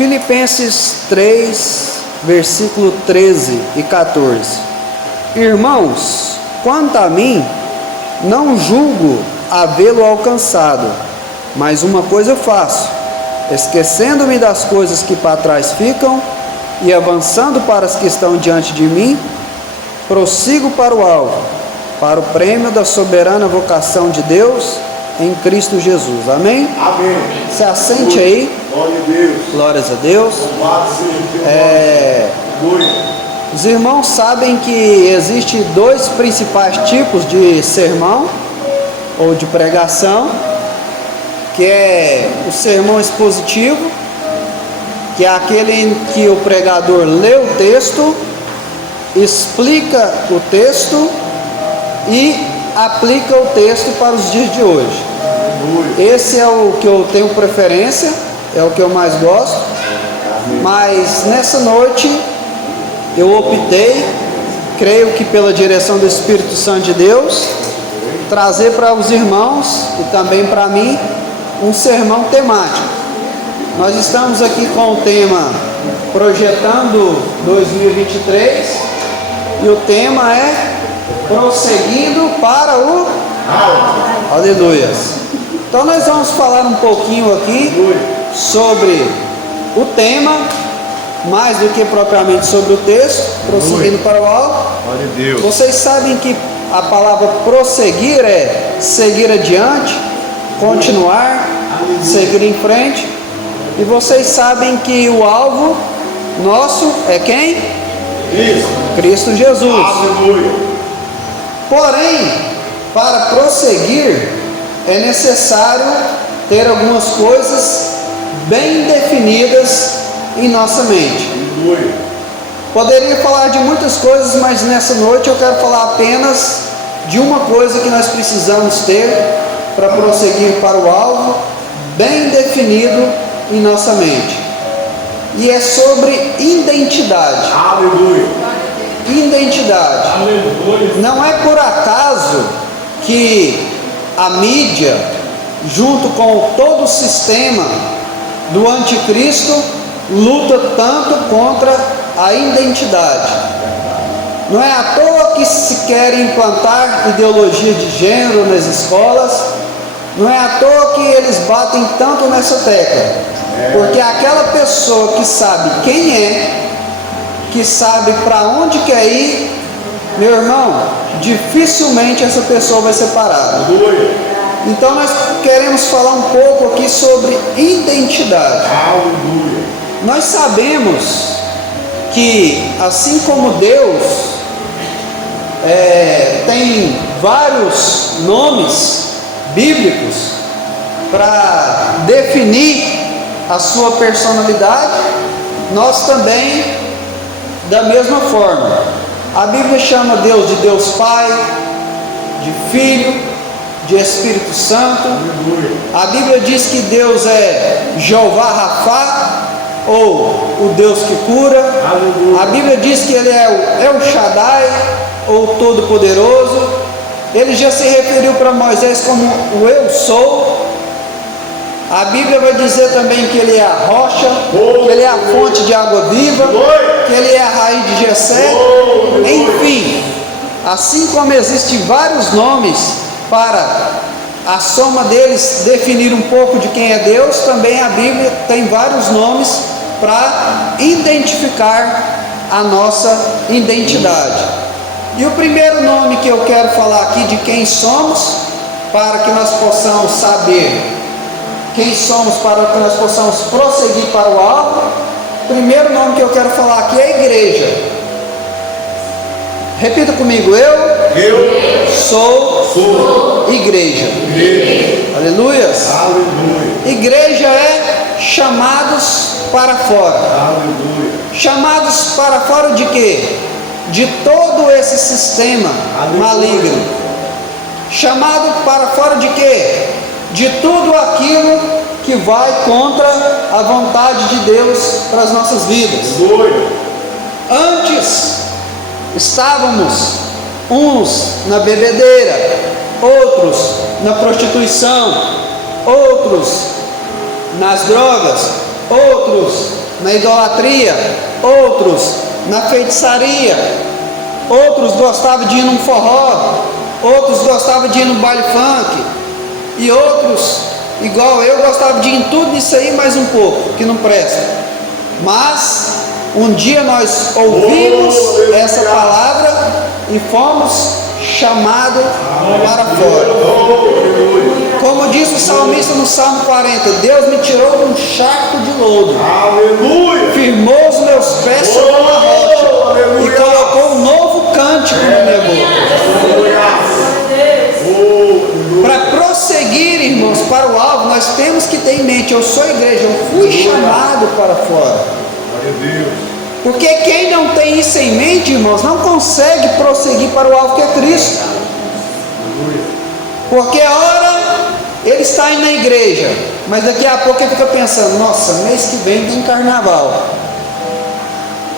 Filipenses 3, versículo 13 e 14. Irmãos, quanto a mim, não julgo havê-lo alcançado, mas uma coisa faço, esquecendo-me das coisas que para trás ficam e avançando para as que estão diante de mim, prossigo para o alvo, para o prêmio da soberana vocação de Deus em Cristo Jesus. Amém? Amém. Se assente aí. Glória a Deus. Glórias a Deus. Louvado seja o teu nome. Os irmãos sabem que existem dois principais tipos de sermão ou de pregação, que é o sermão expositivo, que é aquele em que o pregador lê o texto, explica o texto e aplica o texto para os dias de hoje. Esse é o que eu tenho preferência, é o que eu mais gosto. Mas nessa noite eu optei, creio que pela direção do Espírito Santo de Deus, trazer para os irmãos e também para mim um sermão temático. Nós estamos aqui com o tema Projetando 2023 e o tema é Prosseguindo para o Aleluias. Então nós vamos falar um pouquinho aqui sobre o tema, mais do que propriamente sobre o texto, prosseguindo para o alvo. Glória a Deus. Vocês sabem que a palavra prosseguir é seguir adiante, continuar, seguir em frente. E vocês sabem que o alvo nosso é quem? Cristo Jesus. Aleluia. Porém, para prosseguir, é necessário ter algumas coisas bem definidas em nossa mente. Aleluia. Poderia falar de muitas coisas, mas nessa noite eu quero falar apenas de uma coisa que nós precisamos ter para prosseguir para o alvo, bem definido em nossa mente. E é sobre identidade. Aleluia. Identidade. Aleluia. Não é por acaso que a mídia, junto com todo o sistema do anticristo, luta tanto contra a identidade. Não é à toa que se quer implantar ideologia de gênero nas escolas, não é à toa que eles batem tanto nessa tecla, porque aquela pessoa que sabe quem é, que sabe para onde quer ir, meu irmão, dificilmente essa pessoa vai ser parada. Então nós queremos falar um pouco aqui sobre identidade. Aleluia. Nós sabemos que assim como Deus tem vários nomes bíblicos para definir a sua personalidade, nós também da mesma forma. A Bíblia chama Deus de Deus Pai, de Filho, de Espírito Santo. A Bíblia diz que Deus é Jeová Rafá, ou o Deus que cura. A Bíblia diz que Ele é o El Shaddai, ou Todo-Poderoso. Ele já se referiu para Moisés como o Eu Sou. A Bíblia vai dizer também que Ele é a rocha, que Ele é a fonte de água viva, que Ele é a raiz de Jessé. Enfim, assim como existem vários nomes para a soma deles definir um pouco de quem é Deus, também a Bíblia tem vários nomes para identificar a nossa identidade. E o primeiro nome que eu quero falar aqui de quem somos, para que nós possamos saber quem somos, para que nós possamos prosseguir para o alvo, o primeiro nome que eu quero falar aqui é igreja. Repita comigo: eu sou igreja. Aleluias. Aleluia. Igreja é chamados para fora. Aleluia. Chamados para fora de quê? De todo esse sistema maligno. Chamado para fora de quê? De tudo aquilo que vai contra a vontade de Deus para as nossas vidas. Aleluia. Antes estávamos uns na bebedeira, outros na prostituição, outros nas drogas, outros na idolatria, outros na feitiçaria, outros gostavam de ir num forró, outros gostavam de ir no baile funk, e outros, igual eu, gostavam de ir em tudo isso aí mais um pouco, que não presta. Mas um dia nós ouvimos essa palavra e fomos chamados para fora. Como diz o salmista no Salmo 40, Deus me tirou de um charco de lodo, Aleluia. firmou os meus pés sobre uma rocha e colocou um novo cântico na minha boca. Para prosseguir, irmãos, para o alvo, nós temos que ter em mente: eu sou igreja, eu fui chamado para fora. Glória a Deus. Porque quem não tem isso em mente, irmãos, não consegue prosseguir para o alvo que é Cristo. Porque a hora ele está indo na igreja, mas daqui a pouco ele fica pensando: nossa, mês que vem tem carnaval.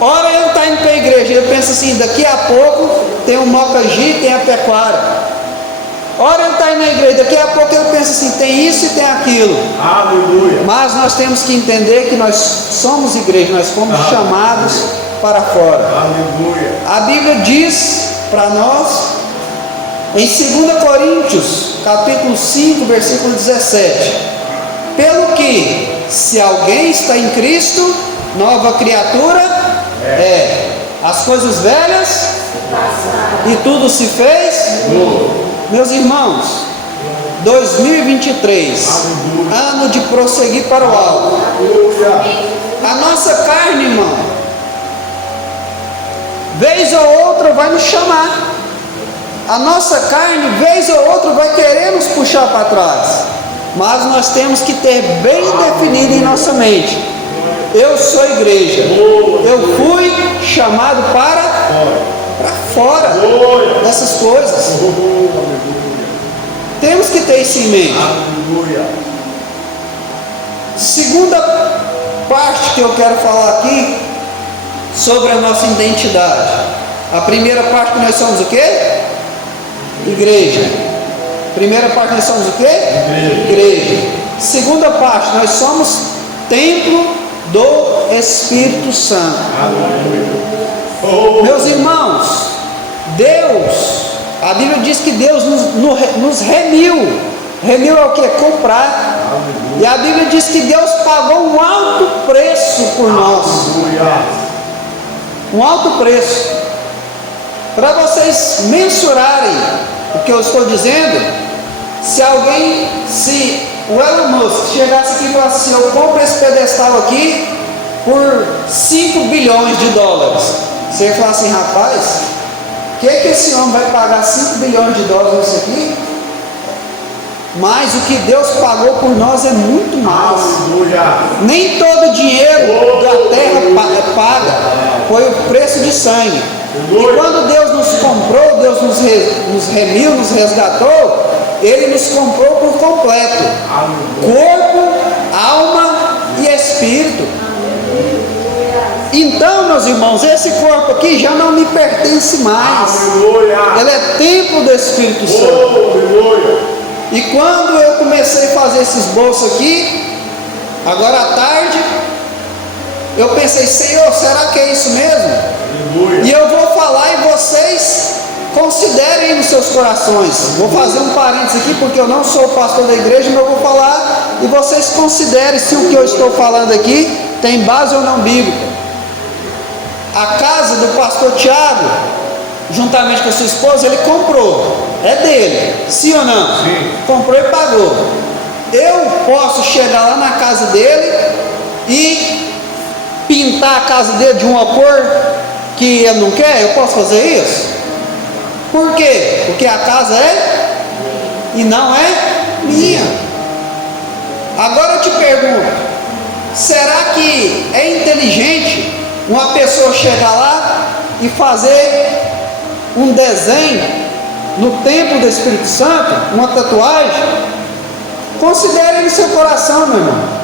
Ora ele está indo para a igreja, ele pensa assim: daqui a pouco tem o Mocagi, tem a pecuária. Ora ele está indo na igreja, daqui a pouco ele pensa assim: tem isso e tem aquilo. Aleluia. Mas nós temos que entender que nós somos igreja, nós fomos chamados para fora. Aleluia. A Bíblia diz para nós em 2 Coríntios, capítulo 5, versículo 17: pelo que, se alguém está em Cristo, nova criatura é. As coisas velhas e tudo se fez novo. Meus irmãos, 2023, ano de prosseguir para o alto. A nossa carne, irmão, vez ou outra vai nos chamar. A nossa carne, vez ou outra, vai querer nos puxar para trás. Mas nós temos que ter bem definido em nossa mente: eu sou igreja, eu fui chamado para fora dessas coisas. Temos que ter isso em mente. Segunda parte que eu quero falar aqui, sobre a nossa identidade. A primeira parte, que nós somos o quê? Igreja. Primeira parte, nós somos o quê? Igreja. Segunda parte, nós somos templo do Espírito Santo. Meus irmãos, Deus, a Bíblia diz que Deus nos remiu. Remiu é o que? Comprar. E a Bíblia diz que Deus pagou um alto preço por nós. Um alto preço. Para vocês mensurarem o que eu estou dizendo, se o Elon Musk chegasse aqui e falasse assim: eu compro esse pedestal aqui por 5 bilhões de dólares. Você ia falar assim: rapaz, o que esse homem vai pagar 5 bilhões de dólares nisso aqui? Mas o que Deus pagou por nós é muito mais. Nem todo dinheiro da terra paga, foi o preço de sangue. E quando Deus nos comprou, Deus nos remiu, nos resgatou, Ele nos comprou por completo: corpo, alma e espírito. Então, meus irmãos, esse corpo aqui já não me pertence mais. Ele é templo do Espírito Santo. E quando eu comecei a fazer esse esboço aqui, agora à tarde, eu pensei: Senhor, será que é isso mesmo? E eu vou falar e vocês considerem nos seus corações. Vou fazer um parênteses aqui, porque eu não sou o pastor da igreja, mas eu vou falar e vocês considerem se o que eu estou falando aqui tem base ou não bíblica. A casa do pastor Tiago, juntamente com a sua esposa, ele comprou. É dele, sim ou não? Sim. Comprou e pagou. Eu posso chegar lá na casa dele e pintar a casa dele de uma cor que ele não quer? Eu posso fazer isso? Por quê? Porque a casa é e não é minha. Agora eu te pergunto: será que é inteligente uma pessoa chegar lá e fazer um desenho no templo do Espírito Santo, uma tatuagem? Considere no seu coração, meu irmão.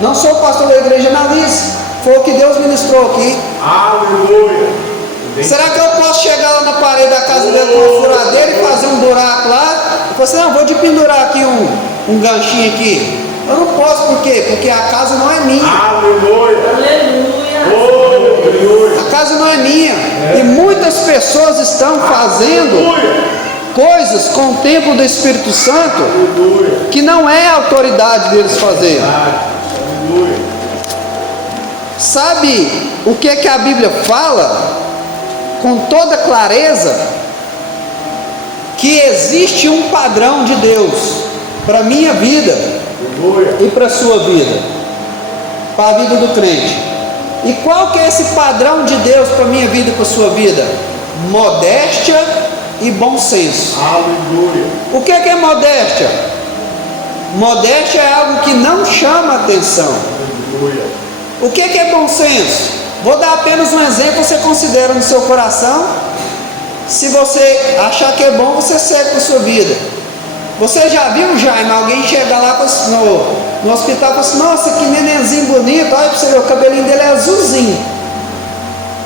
Não sou pastor da igreja, analise. Foi o que Deus ministrou aqui. Aleluia. Será que eu posso chegar lá na parede da casa dele com uma furadeira e fazer um buraco lá? E falar assim: não, vou de pendurar aqui um ganchinho aqui. Eu não posso, por quê? Porque a casa não é minha. Aleluia. Aleluia. Oh, aleluia. A casa não é minha. E muitas pessoas estão fazendo Aleluia. coisas com o templo do Espírito Santo Aleluia. que não é a autoridade deles fazer. Aleluia. Sabe o que é que a Bíblia fala com toda clareza? Que existe um padrão de Deus para a minha vida Aleluia. e para a sua vida, para a vida do crente. E qual que é esse padrão de Deus para a minha vida e para a sua vida? Modéstia e bom senso. Aleluia. O que é modéstia? Modéstia é algo que não chama atenção. Aleluia. O que é bom senso? Vou dar apenas um exemplo, você considera no seu coração. Se você achar que é bom, você segue com a sua vida. Você já viu, Jaime, alguém chegar lá no hospital e falar assim: nossa, que nenenzinho bonito, olha para você ver, o cabelinho dele é azulzinho,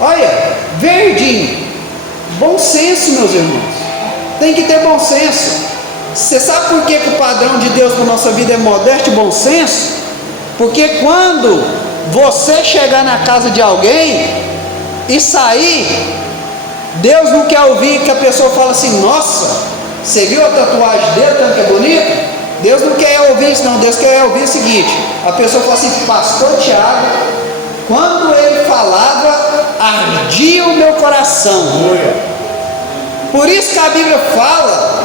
olha, verdinho. Bom senso, meus irmãos, tem que ter bom senso. Você sabe por que o padrão de Deus para a nossa vida é modéstia e bom senso? Porque quando você chegar na casa de alguém e sair, Deus não quer ouvir que a pessoa fale assim: nossa, você viu a tatuagem dele, tanto que é bonito? Deus não quer ouvir isso não. Deus quer ouvir o seguinte: a pessoa fala assim: pastor Tiago, quando ele falava, ardia o meu coração. Aleluia. Por isso que a Bíblia fala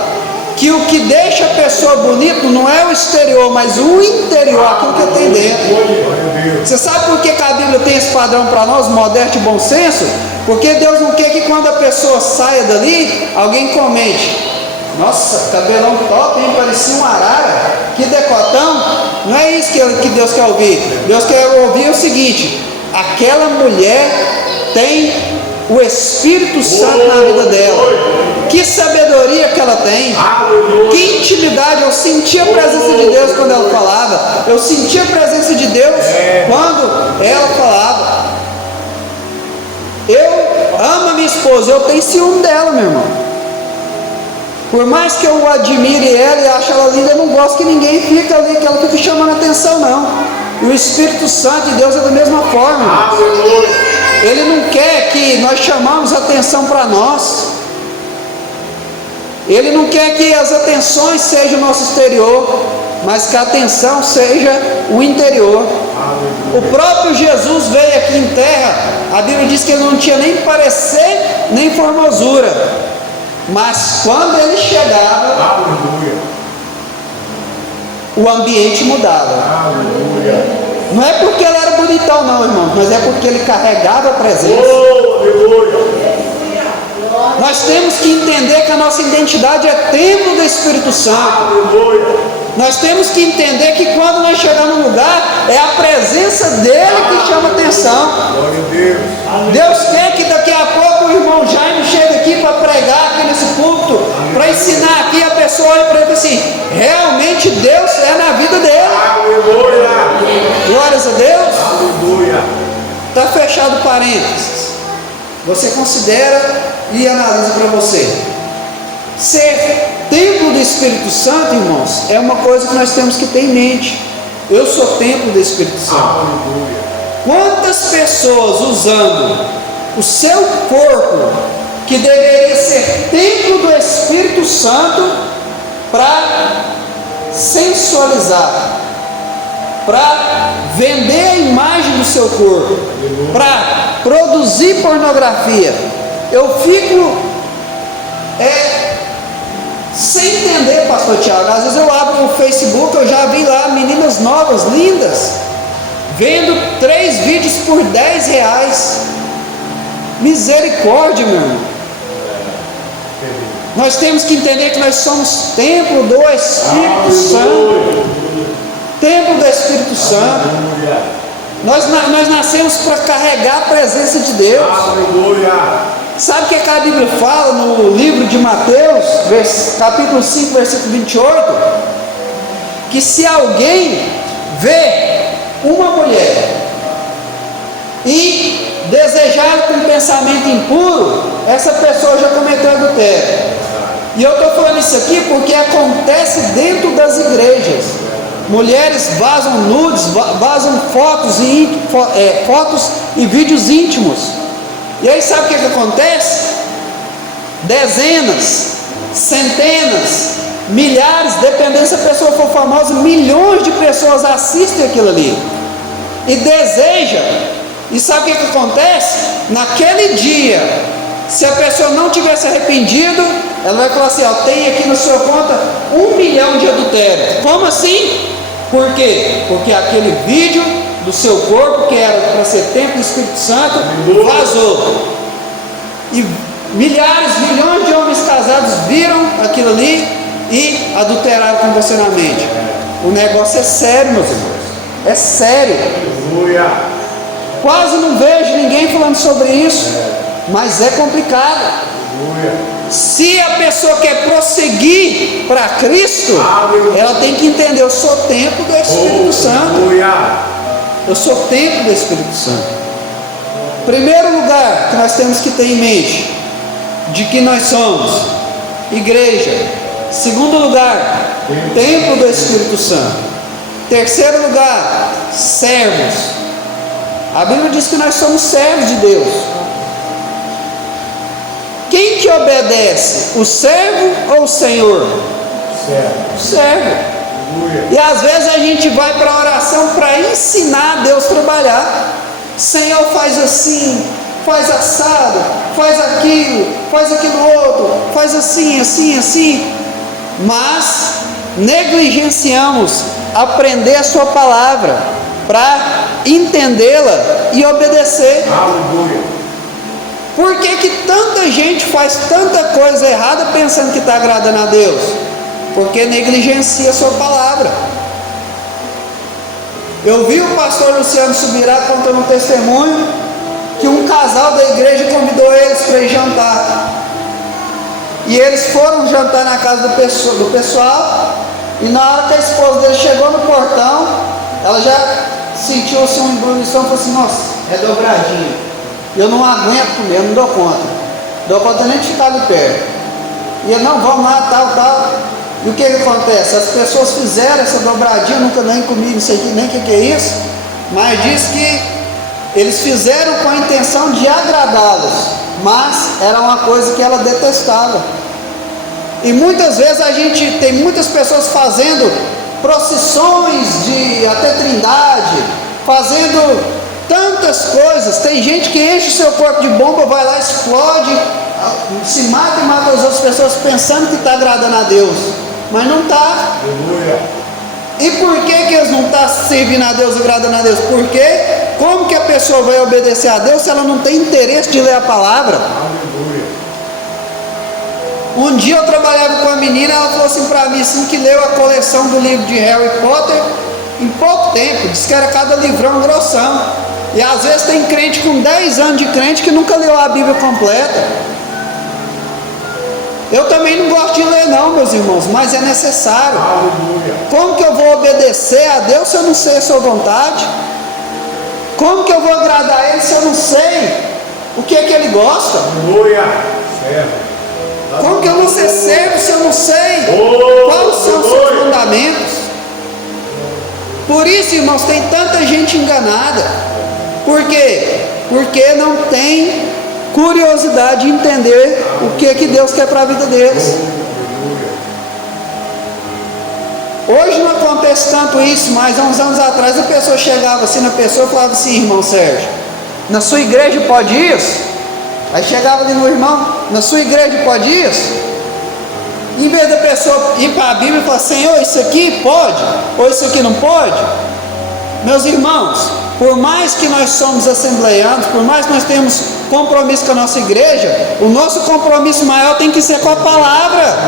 que o que deixa a pessoa bonita não é o exterior, mas o interior, aquilo que tem dentro. Glória a Deus. Você sabe por que a Bíblia tem esse padrão para nós, modéstia e bom senso? Porque Deus não quer que quando a pessoa saia dali, alguém comente: nossa, cabelão top, hein? Parecia um arara, que decotão. Não é isso que Deus quer ouvir. Deus quer ouvir o seguinte: aquela mulher tem o Espírito Santo na vida dela. Que sabedoria que ela tem. Aleluia. Que intimidade. Eu sentia a presença de Deus quando ela falava. Eu sentia a presença de Deus quando ela falava. Eu amo a minha esposa, eu tenho ciúme dela, meu irmão. Por mais que eu admire ela e ache ela linda, eu não gosto que ninguém fique ali, que ela fique chamando atenção, não. E o Espírito Santo de Deus é da mesma forma, irmão. Aleluia. Ele não quer que nós chamamos atenção para nós. Ele não quer que as atenções sejam o nosso exterior, mas que a atenção seja o interior. O próprio Jesus veio aqui em terra, a Bíblia diz que ele não tinha nem parecer, nem formosura. Mas quando ele chegava, Aleluia. o ambiente mudava. Aleluia. Não é porque ele era bonitão não, irmão, mas é porque ele carregava a presença. Oh, aleluia. Nós temos que entender que a nossa identidade é templo do Espírito Santo. Aleluia. Nós temos que entender que quando nós chegamos no lugar, é a presença dele que chama atenção. Glória a Deus. Deus quer que daqui a pouco o irmão Jaime chegue aqui para pregar aqui nesse culto, para ensinar aqui, a pessoa olha para ele assim: realmente Deus é na vida dele. Aleluia. Glórias a Deus. Aleluia. Está fechado parênteses. Você considera e analisa para você. Ser templo do Espírito Santo, irmãos, é uma coisa que nós temos que ter em mente. Eu sou templo do Espírito Santo. Aleluia. Quantas pessoas usando o seu corpo, que deveria ser templo do Espírito Santo, para sensualizar, para vender a imagem do seu corpo, para produzir pornografia. Eu fico sem entender, pastor Tiago. Às vezes eu abro o Facebook, eu já vi lá meninas novas, lindas, vendo 3 vídeos por R$10. Misericórdia, meu irmão. Nós temos que entender que nós somos templo do Espírito Santo. Templo do Espírito Santo. Nós nascemos para carregar a presença de Deus. Aleluia. Sabe o que a Bíblia fala no livro de Mateus, capítulo 5, versículo 28? Que se alguém vê uma mulher e desejar com pensamento impuro, essa pessoa já cometeu adultério. E eu estou falando isso aqui porque acontece dentro das igrejas. mulheres vazam nudes, vazam fotos e vídeos íntimos. E aí sabe o que acontece? Dezenas, centenas, milhares, dependendo se a pessoa for famosa, milhões de pessoas assistem aquilo ali e desejam. E sabe o que acontece? Naquele dia, se a pessoa não tivesse arrependido, ela vai falar assim: ó, tem aqui na sua conta 1 milhão de adultérios. Como assim? Por quê? Porque aquele vídeo do seu corpo, que era para ser templo do Espírito Santo, vazou. E milhares, milhões de homens casados viram aquilo ali e adulteraram com você na mente. O negócio é sério, meus irmãos. É sério. Aleluia. Quase não vejo ninguém falando sobre isso, mas é complicado. Aleluia. Se a pessoa quer prosseguir para Cristo, ela tem que entender: eu sou templo do Espírito Santo. Aleluia. Eu sou templo do Espírito Santo. Primeiro lugar que nós temos que ter em mente, de que nós somos igreja. Segundo lugar, templo do Espírito Santo. Terceiro lugar, servos. A Bíblia diz que nós somos servos de Deus. Quem que obedece? O servo ou o Senhor? Servo. O servo. Aleluia. E às vezes a gente vai para a oração para ensinar Deus a trabalhar. Senhor, faz assim, faz assado, faz aquilo outro, faz assim, assim, assim. Mas negligenciamos aprender a sua palavra para entendê-la e obedecer. Aleluia. Por que tanta gente faz tanta coisa errada pensando que está agradando a Deus? Porque negligencia a sua palavra. Eu vi o pastor Luciano Subirá contando um testemunho que um casal da igreja convidou eles para ir jantar. E eles foram jantar na casa do pessoal, e na hora que a esposa dele chegou no portão, ela já sentiu assim uma embrulhação e falou assim: nossa, é dobradinha. Eu não aguento comer, eu não dou conta nem de ficar ali perto. E eu: não, vamos lá, tal. E o que acontece? As pessoas fizeram essa dobradinha, nunca nem comi, não sei nem o que é isso, mas diz que eles fizeram com a intenção de agradá-los, mas era uma coisa que ela detestava. E muitas vezes a gente tem muitas pessoas fazendo procissões de até Trindade, fazendo tantas coisas. Tem gente que enche o seu corpo de bomba, vai lá, explode, se mata e mata as outras pessoas pensando que está agradando a Deus, mas não está. Aleluia. E por que eles não estão servindo a Deus, agradando a Deus? Porque como que a pessoa vai obedecer a Deus se ela não tem interesse de ler a palavra? Aleluia. Um dia eu trabalhava com uma menina, ela falou assim para mim, assim, que leu a coleção do livro de Harry Potter em pouco tempo. Disse que era cada livrão grossão. E às vezes tem crente com 10 anos de crente que nunca leu a Bíblia completa. Eu também não gosto de ler não, meus irmãos, mas é necessário. Aleluia. Como que eu vou obedecer a Deus se eu não sei a sua vontade? Como que eu vou agradar a Ele se eu não sei o que é que Ele gosta? Aleluia. Servo. Como que eu vou ser servo se eu não sei quais são os seus fundamentos? Por isso, irmãos, tem tanta gente enganada. Por quê? Porque não tem curiosidade de entender o que é que Deus quer para a vida deles. Hoje não acontece tanto isso, mas há uns anos atrás a pessoa chegava assim na pessoa e falava assim: irmão Sérgio, na sua igreja pode isso? Aí chegava ali no irmão: na sua igreja pode isso? Em vez da pessoa ir para a Bíblia e falar: Senhor, isso aqui pode? Ou isso aqui não pode? Meus irmãos, por mais que nós somos assembleianos, por mais que nós temos compromisso com a nossa igreja, o nosso compromisso maior tem que ser com a palavra.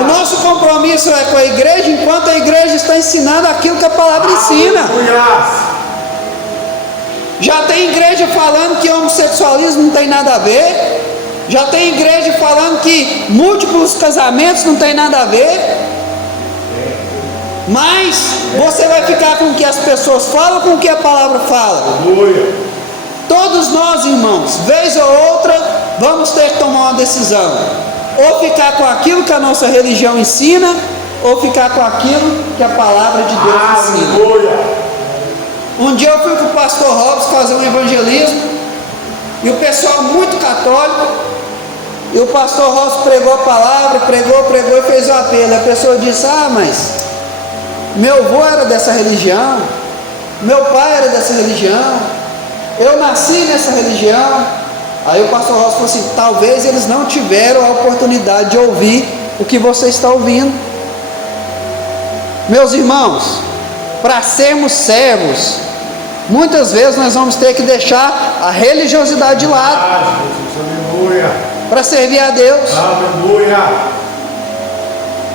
O nosso compromisso é com a igreja, enquanto a igreja está ensinando aquilo que a palavra ensina. Já tem igreja falando que homossexualismo não tem nada a ver. Já tem igreja falando que múltiplos casamentos não tem nada a ver. Mas você vai ficar com o que as pessoas falam, com o que a palavra fala. Todos nós, irmãos, vez ou outra, vamos ter que tomar uma decisão: ou ficar com aquilo que a nossa religião ensina, ou ficar com aquilo que a palavra de Deus ensina. Aleluia. Um dia eu fui com o pastor Robson fazer um evangelismo, e o pessoal muito católico, e o pastor Robson pregou a palavra, pregou e fez o apelo. A pessoa disse: mas meu avô era dessa religião, meu pai era dessa religião, eu nasci nessa religião. Aí o pastor Robson falou assim: talvez eles não tiveram a oportunidade de ouvir o que você está ouvindo. Meus irmãos, para sermos servos, muitas vezes nós vamos ter que deixar a religiosidade de lado Aleluia. para servir a Deus. Aleluia.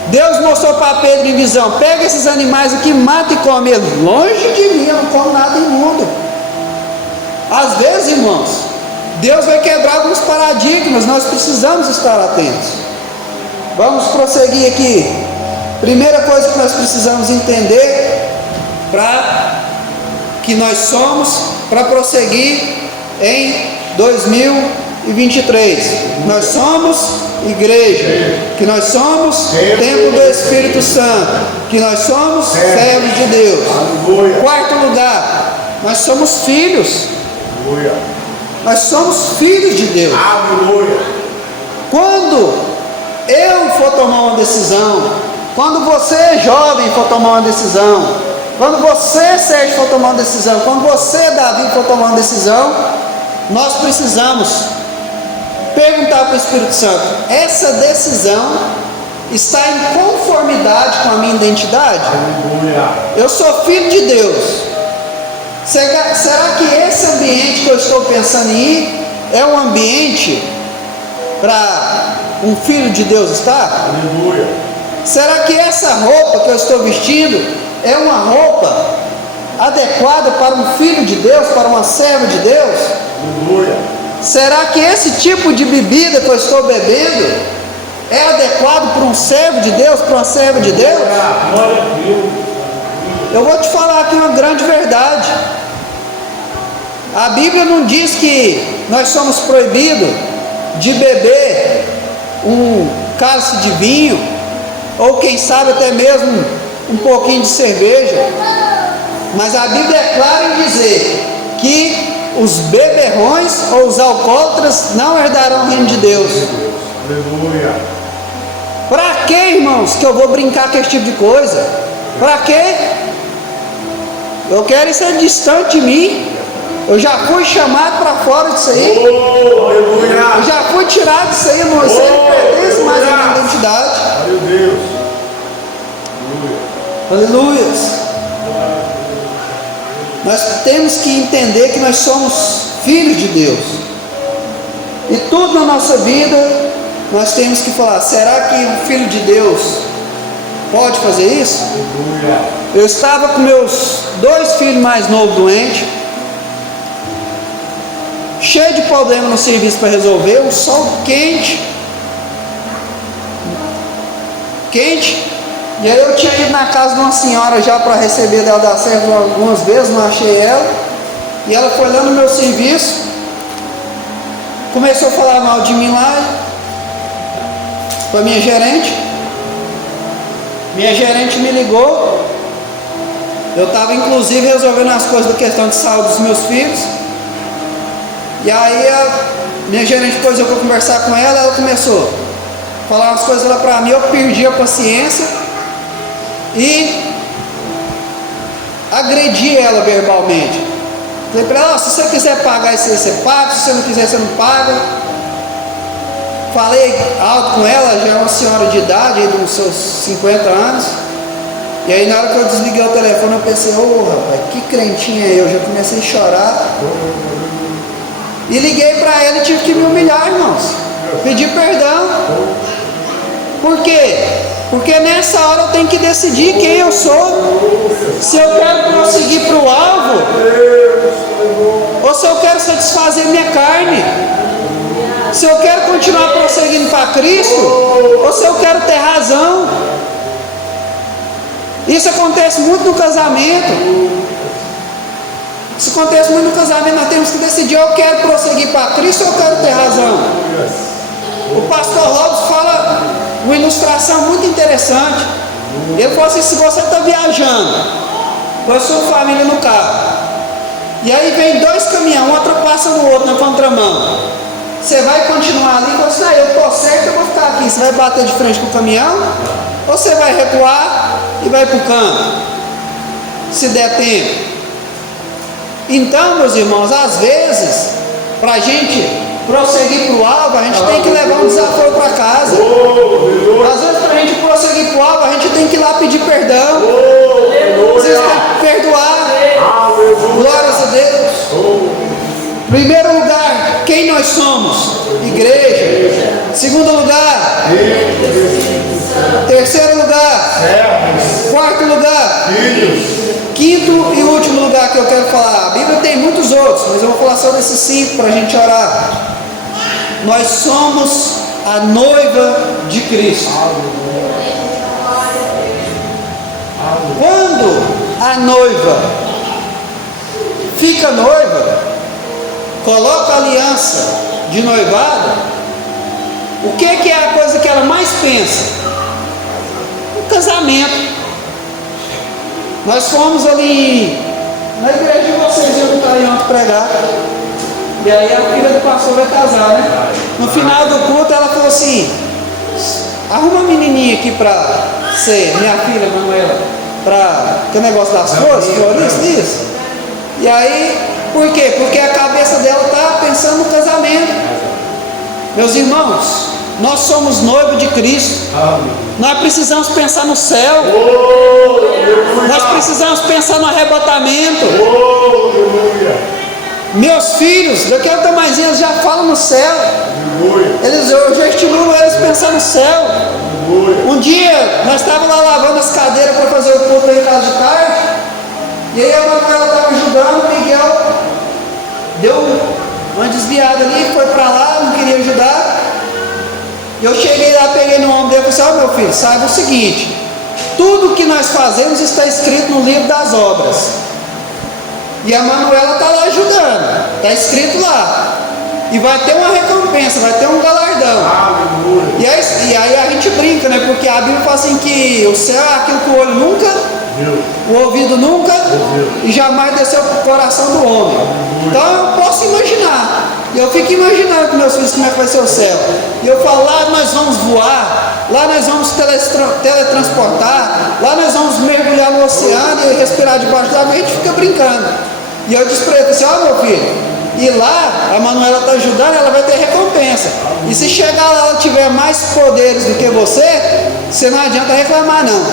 Deus mostrou para Pedro em visão: pega esses animais aqui, mata e come eles. Longe de mim, eu não como nada imundo. Às vezes, irmãos, Deus vai quebrar alguns paradigmas, nós precisamos estar atentos. Vamos prosseguir aqui. Primeira coisa que nós precisamos entender para que nós somos, para prosseguir em 2023. Nós somos igreja, que nós somos templo do Espírito Santo, que nós somos servos de Deus. Aleluia. Quarto lugar, nós somos filhos. Aleluia. Nós somos filhos de Deus. Aleluia. Quando eu for tomar uma decisão, quando você, jovem, for tomar uma decisão, quando você, Sérgio, for tomar uma decisão, quando você, Davi, for tomar uma decisão, nós precisamos perguntar para o Espírito Santo: essa decisão está em conformidade com a minha identidade? Aleluia. Eu sou filho de Deus. Será que esse ambiente que eu estou pensando em ir é um ambiente para um filho de Deus estar? Aleluia. Será que essa roupa que eu estou vestindo é uma roupa adequada para um filho de Deus, para uma serva de Deus? Aleluia. Será que esse tipo de bebida que eu estou bebendo é adequado para um servo de Deus, para uma serva de Deus? Glória a Deus. Eu vou te falar aqui uma grande verdade. A Bíblia não diz que nós somos proibidos de beber um cálice de vinho, ou quem sabe até mesmo um pouquinho de cerveja. Mas a Bíblia é clara em dizer que os beberrões ou os alcoólatras não herdarão o reino de Deus. Aleluia. Para que, irmãos, que eu vou brincar com esse tipo de coisa? Para que? Eu quero ser distante de mim. Eu já fui chamado para fora disso aí. Oh, aleluia. Eu já fui tirado disso aí, irmão. Isso aí não pertence mais à minha identidade. Meu Deus. Aleluia. Aleluia. Nós temos que entender que nós somos filhos de Deus. E tudo na nossa vida nós temos que falar: será que um filho de Deus pode fazer isso? Aleluia. Eu estava com meus 2 filhos mais novos doentes, cheio de problema no serviço para resolver, um sol quente, e aí eu tinha ido na casa de uma senhora já para receber dela da serva algumas vezes, não achei ela, e ela foi lá no meu serviço, começou a falar mal de mim lá, com a minha gerente me ligou, eu estava inclusive resolvendo as coisas da questão de saúde dos meus filhos, e aí a minha gerente, depois eu fui conversar com ela, ela começou a falar umas coisas lá para mim, eu perdi a paciência e agredi ela verbalmente. Falei para ela: se você quiser pagar isso aí, você paga, se você não quiser, você não paga. Falei alto com ela, já é uma senhora de idade, aí dos seus 50 anos. E aí na hora que eu desliguei o telefone, eu pensei: rapaz, que crentinha é eu? Já comecei a chorar. E liguei para ela e tive que me humilhar, irmãos. Pedir perdão. Por quê? Porque nessa hora eu tenho que decidir quem eu sou. Se eu quero prosseguir para o alvo, ou se eu quero satisfazer minha carne. Se eu quero continuar prosseguindo para Cristo, ou se eu quero ter razão. Isso acontece muito no casamento. Isso acontece muito no casamento. Nós temos que decidir: eu quero prosseguir para Cristo ou eu quero ter razão. O pastor Robson fala uma ilustração muito interessante. Ele falou assim: se você está viajando com a sua família no carro, e aí vem dois caminhões, um ultrapassa no outro na contramão, você vai continuar ali e fala assim: ah, eu estou certo, eu vou ficar aqui. Você vai bater de frente com o caminhão? Ou você vai recuar e vai para o canto, se der tempo? Então, meus irmãos, às vezes, para a gente prosseguir para o alvo, a gente tem que levar um desafio para casa. Às vezes, para a gente prosseguir para o alvo, a gente tem que ir lá pedir perdão. Vocês têm que perdoar. Glórias a Deus. Primeiro lugar, quem nós somos? Igreja. Segundo lugar, terceiro lugar, quarto lugar, quinto e último lugar que eu quero falar. A Bíblia tem muitos outros, mas eu vou falar só desses 5 para a gente orar. Nós somos a noiva de Cristo. Quando a noiva fica noiva, coloca a aliança de noivado, o que é a coisa que ela mais pensa? O casamento. Nós fomos ali na igreja de vocês, eu estava ontem pregar, e aí a filha do pastor vai casar, né? No final do culto ela falou assim: arruma uma menininha aqui para ser minha filha, Manuela, para que o negócio das flores, isso. E aí, por quê? Porque a cabeça dela está pensando no casamento. Meus irmãos, nós somos noivos de Cristo. Nós precisamos pensar no céu. Nós precisamos pensar no arrebatamento. Meus filhos, daqui a pouco mais eles já falam no céu. Eu já estimulo eles a pensar no céu. Um dia nós estávamos lá lavando as cadeiras para fazer o culto aí em casa de tarde. E aí a Manuela estava ajudando, o Miguel deu uma desviada ali, foi para lá, não queria ajudar. E eu cheguei lá, peguei no ombro dele e falei assim: ó, meu filho, saiba o seguinte: tudo que nós fazemos está escrito no livro das obras. E a Manuela está lá ajudando, está escrito lá. E vai ter uma recompensa, vai ter um galardão. E aí a gente brinca, né? Porque a Bíblia fala assim que o céu é aquilo que o olho nunca, o ouvido nunca, e jamais desceu para o coração do homem. Então eu posso imaginar. Eu fico imaginando com meus filhos como é que vai ser o céu. E eu falo: lá nós vamos voar, lá nós vamos teletransportar, lá nós vamos mergulhar no oceano e respirar debaixo da água. A gente fica brincando. E eu disse para ele assim: ó, meu filho, e lá a Manuela está ajudando, ela vai ter recompensa. E se chegar lá ela tiver mais poderes do que você não adianta reclamar não.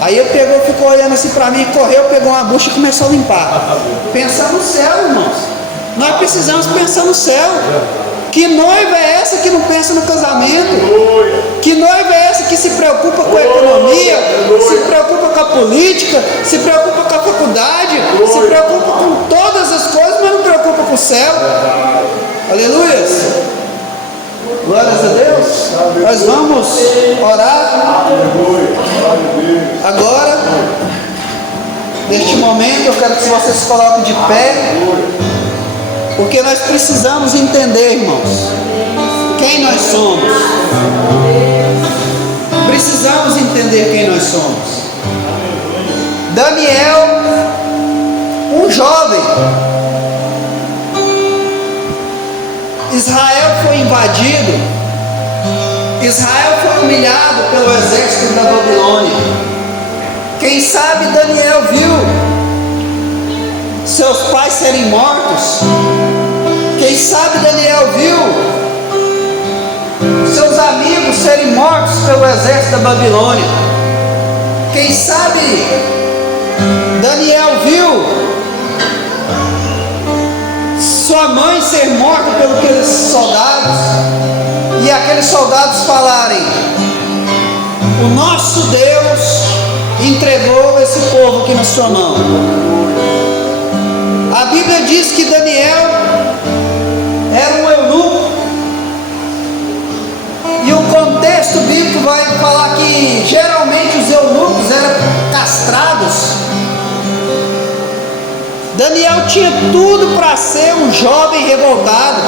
Aí ele pegou, ficou olhando assim para mim, correu, pegou uma bucha e começou a limpar. Pensar no céu, irmãos. Nós precisamos pensar no céu. Que noiva é essa que não pensa no casamento? Que noiva é essa que se preocupa com a economia, se preocupa com a política, se preocupa com a faculdade, se preocupa com todas as coisas, mas não preocupa com o céu? Aleluia! Glórias a Deus. Nós vamos orar agora. Neste momento eu quero que vocês se coloquem de pé, porque nós precisamos entender, irmãos, quem nós somos. Precisamos entender quem nós somos. Daniel, um jovem. Israel foi invadido. Israel foi humilhado pelo exército da Babilônia. Quem sabe Daniel viu seus pais serem mortos. Quem sabe Daniel viu seus amigos serem mortos pelo exército da Babilônia. Quem sabe Daniel viu sua mãe ser morta pelos aqueles soldados, e aqueles soldados falarem: o nosso Deus entregou esse povo aqui na sua mão. A Bíblia diz que Daniel era um eunuco, e o contexto bíblico vai falar que geralmente os eunucos eram castrados. Daniel tinha tudo para ser um jovem revoltado.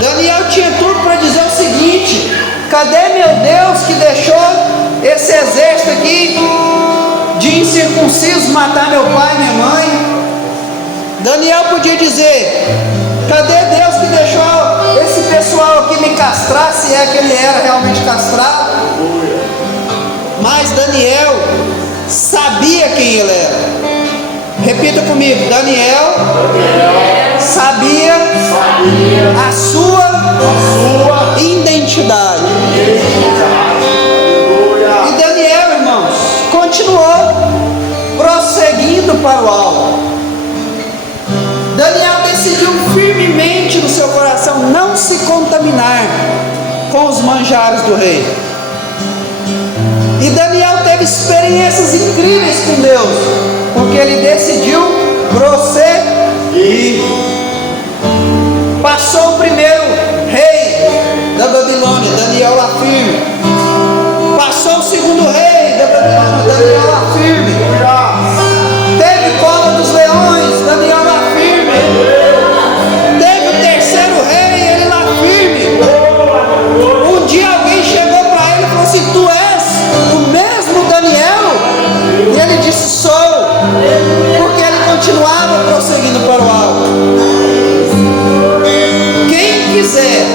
Daniel tinha tudo para dizer o seguinte: cadê meu Deus que deixou esse exército aqui de incircuncisos matar meu pai e minha mãe. Daniel podia dizer: cadê Deus que deixou esse pessoal aqui me castrar, se é que ele era realmente castrado? Mas Daniel sabia quem ele era. Repita comigo: Daniel sabia a sua identidade. E Daniel, irmãos, continuou prosseguindo para o alvo. Daniel decidiu firmemente no seu coração não se contaminar com os manjares do rei. E Daniel teve experiências incríveis com Deus, porque ele decidiu prosseguir. Passou o primeiro rei da Babilônia, Daniel lá firme. Passou o segundo rei da Babilônia, Daniel lá firme. Teve cova dos leões, Daniel lá firme. Teve o terceiro rei, ele lá firme. Um dia alguém chegou para ele e falou assim: tu és o mesmo Daniel? E ele disse: sou. Porque ele continuava prosseguindo para o alto. Quem quiser